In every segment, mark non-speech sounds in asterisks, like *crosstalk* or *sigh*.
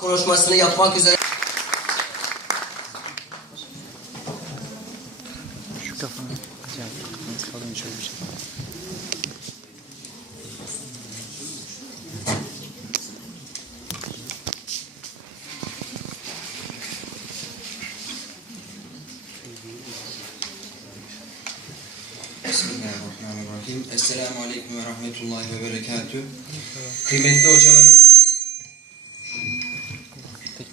konuşmasını yapmak üzere Şu kafanı acayip. Nasıl kalın şöyle bir şey. Bismillahirrahmanirrahim. Esselamu Aleyküm ve Rahmetullahi ve Berekatü. Kıymetli hocalarım,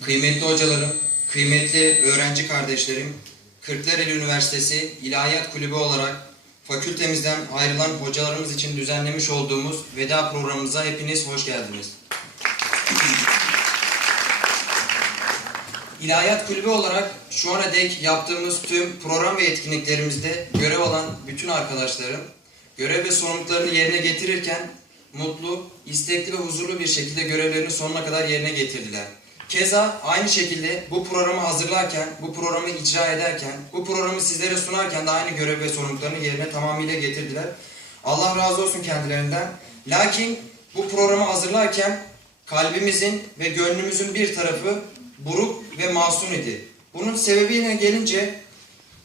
kıymetli hocalarım, kıymetli öğrenci kardeşlerim, Kırklareli Üniversitesi İlahiyat Kulübü olarak fakültemizden ayrılan hocalarımız için düzenlemiş olduğumuz veda programımıza hepiniz hoş geldiniz. İlahiyat Kulübü olarak şu ana dek yaptığımız tüm program ve etkinliklerimizde görev alan bütün arkadaşlarım görev ve sorumluluklarını yerine getirirken mutlu, istekli ve huzurlu bir şekilde görevlerini sonuna kadar yerine getirdiler. Keza aynı şekilde bu programı hazırlarken, bu programı icra ederken, bu programı sizlere sunarken de aynı görev ve sorumluluklarını yerine tamamıyla getirdiler. Allah razı olsun kendilerinden. Lakin bu programı hazırlarken kalbimizin ve gönlümüzün bir tarafı buruk ve masum idi. Bunun sebebine gelince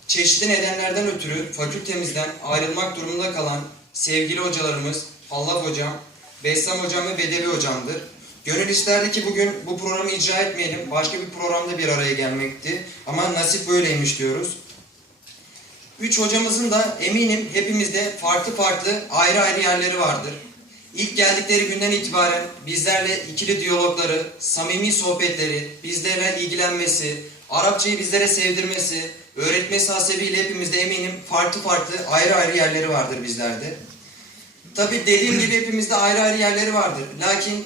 çeşitli nedenlerden ötürü fakültemizden ayrılmak durumunda kalan sevgili hocalarımız Allah hocam, Bessam hocam ve Bedevi hocamdır. Gönül isterdi ki bugün bu programı icra etmeyelim, başka bir programda bir araya gelmekti. Ama nasip böyleymiş diyoruz. Üç hocamızın da eminim hepimizde farklı farklı ayrı ayrı yerleri vardır. İlk geldikleri günden itibaren bizlerle ikili diyalogları, samimi sohbetleri, bizlerle ilgilenmesi, Arapçayı bizlere sevdirmesi, öğretmesi hasebiyle hepimizde eminim farklı farklı ayrı ayrı yerleri vardır bizlerde. Tabi dediğim gibi hepimizde ayrı ayrı yerleri vardır. Lakin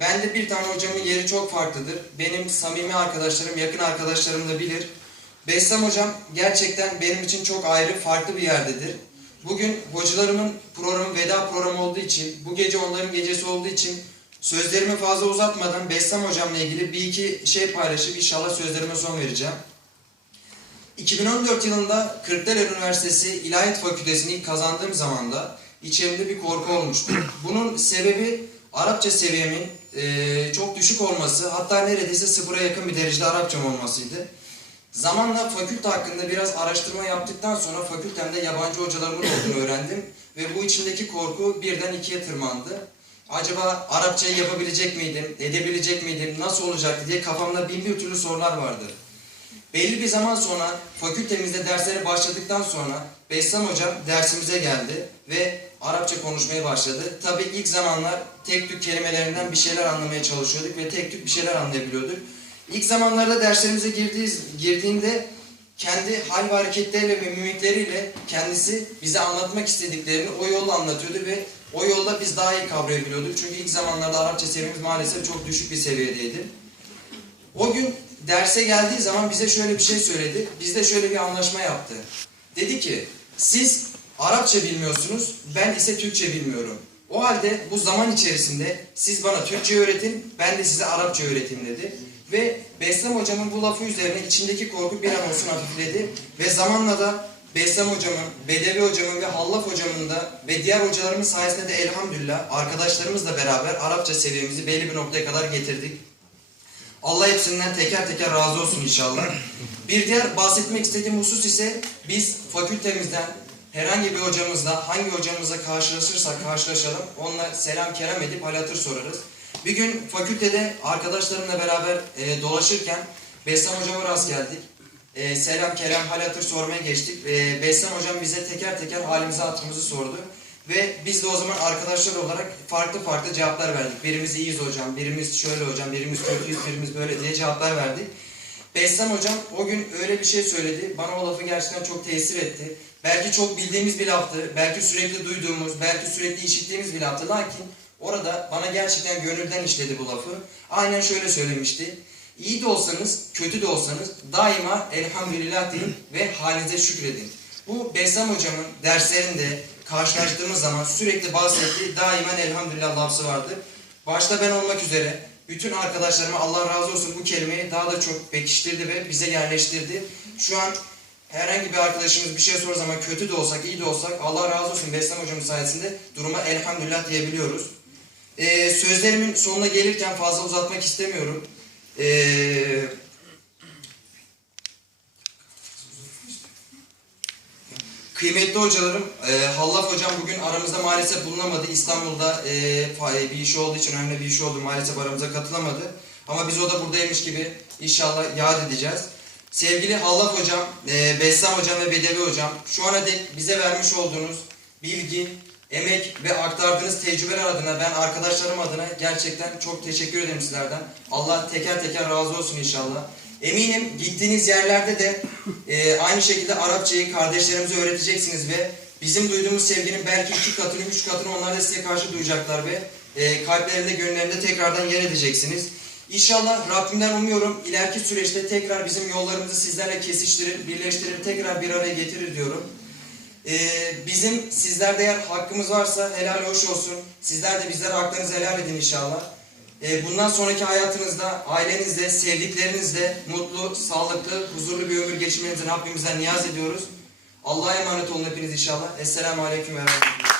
bende bir tane hocamın yeri çok farklıdır. Benim samimi arkadaşlarım, yakın arkadaşlarım da bilir. Bessam hocam gerçekten benim için çok ayrı, farklı bir yerdedir. Bugün hocalarımın programı veda programı olduğu için, bu gece onların gecesi olduğu için sözlerimi fazla uzatmadan Bessam hocamla ilgili bir iki şey paylaşıp inşallah sözlerime son vereceğim. 2014 yılında Kırklareli Üniversitesi İlahiyat Fakültesini kazandığım zaman da içimde bir korku olmuştu. Bunun sebebi Arapça seviyemin eee, çok düşük olması, hatta neredeyse sıfıra yakın bir derecede Arapçam olmasıydı. Zamanla fakülte hakkında biraz araştırma yaptıktan sonra fakültemde yabancı hocalarımın olduğunu *coughs* öğrendim ve bu içimdeki korku birden ikiye tırmandı. Acaba Arapçayı yapabilecek miydim, edebilecek miydim, nasıl olacaktı diye kafamda bin bir türlü sorular vardı. Belli bir zaman sonra fakültemizde derslere başladıktan sonra Bessam hocam dersimize geldi ve Arapça konuşmaya başladı. Tabii ilk zamanlar tek tük kelimelerinden bir şeyler anlamaya çalışıyorduk ve tek tük bir şeyler anlayabiliyorduk. İlk zamanlarda derslerimize girdiği, girdiğinde kendi hal ve hareketleriyle ve mimikleriyle kendisi bize anlatmak istediklerini o yolla anlatıyordu ve o yolda biz daha iyi kavrayabiliyorduk. Çünkü ilk zamanlarda Arapça seviyemiz maalesef çok düşük bir seviyedeydi. O gün derse geldiği zaman bize şöyle bir şey söyledi. Bizde şöyle bir anlaşma yaptı. Dedi ki siz Arapça bilmiyorsunuz, ben ise Türkçe bilmiyorum. O halde bu zaman içerisinde siz bana Türkçe öğretin, ben de size Arapça öğreteyim dedi. Ve Beslem hocamın bu lafı üzerine içindeki korku bir an olsun hafifledi. Ve zamanla da Beslem hocamın, Bedevi hocamın ve Hallaf hocamın da ve diğer hocalarımın sayesinde de elhamdülillah arkadaşlarımızla beraber Arapça seviyemizi belli bir noktaya kadar getirdik. Allah hepsinden teker teker razı olsun inşallah. Bir diğer bahsetmek istediğim husus ise biz fakültemizden herhangi bir hocamızla hangi hocamızla karşılaşırsak karşılaşalım onunla selam kerem edip hal hatır sorarız. Bir gün fakültede arkadaşlarımla beraber e, dolaşırken Bessam hocama rast geldik. E, selam kerem hal hatır sormaya geçtik. E, Bessam hocam bize teker teker halimizi hatırımızı sordu. Ve biz de o zaman arkadaşlar olarak farklı farklı cevaplar verdik. Birimiz iyiyiz hocam, birimiz şöyle hocam, birimiz kötüyüz, birimiz böyle diye cevaplar verdik. Bessam hocam o gün öyle bir şey söyledi. Bana o lafı gerçekten çok tesir etti. Belki çok bildiğimiz bir laftı, belki sürekli duyduğumuz, belki sürekli işittiğimiz bir laftı. Lakin orada bana gerçekten gönülden işledi bu lafı. Aynen şöyle söylemişti. İyi de olsanız, kötü de olsanız daima elhamdülillah deyin ve halinize şükredin. Bu Bessam hocamın derslerinde karşılaştığımız zaman sürekli bahsettiği daimen elhamdülillah lafzı vardı. Başta ben olmak üzere bütün arkadaşlarıma Allah razı olsun bu kelimeyi daha da çok pekiştirdi ve bize yerleştirdi. Şu an herhangi bir arkadaşımız bir şey sorduğu zaman kötü de olsak, iyi de olsak Allah razı olsun Bessam hocamın sayesinde duruma elhamdülillah diyebiliyoruz. Ee, sözlerimin sonuna gelirken fazla uzatmak istemiyorum. Ee, Kıymetli hocalarım, e, Hallaf hocam bugün aramızda maalesef bulunamadı. İstanbul'da e, fa- bir işi olduğu için, önemli bir işi oldu. Maalesef aramıza katılamadı. Ama biz o da buradaymış gibi inşallah yad edeceğiz. Sevgili Hallaf hocam, e, Bessam hocam ve Bedevi hocam, şu ana dek bize vermiş olduğunuz bilgi, emek ve aktardığınız tecrübeler adına ben arkadaşlarım adına gerçekten çok teşekkür ederim sizlerden. Allah teker teker razı olsun inşallah. Eminim gittiğiniz yerlerde de e, aynı şekilde Arapçayı kardeşlerimize öğreteceksiniz ve bizim duyduğumuz sevginin belki iki katını, üç katını onlar da size karşı duyacaklar ve e, kalplerinde, gönüllerinde tekrardan yer edeceksiniz. İnşallah Rabbimden umuyorum ileriki süreçte tekrar bizim yollarımızı sizlerle kesiştirir, birleştirir, tekrar bir araya getirir diyorum. Ee, bizim sizlerde eğer hakkımız varsa helal hoş olsun. Sizler de bizlere haklarınızı helal edin inşallah. Ee, bundan sonraki hayatınızda ailenizle, sevdiklerinizle mutlu, sağlıklı, huzurlu bir ömür geçirmenizi Rabbimizden niyaz ediyoruz. Allah'a emanet olun hepiniz inşallah. Esselamu Aleyküm ve Rahmetullah.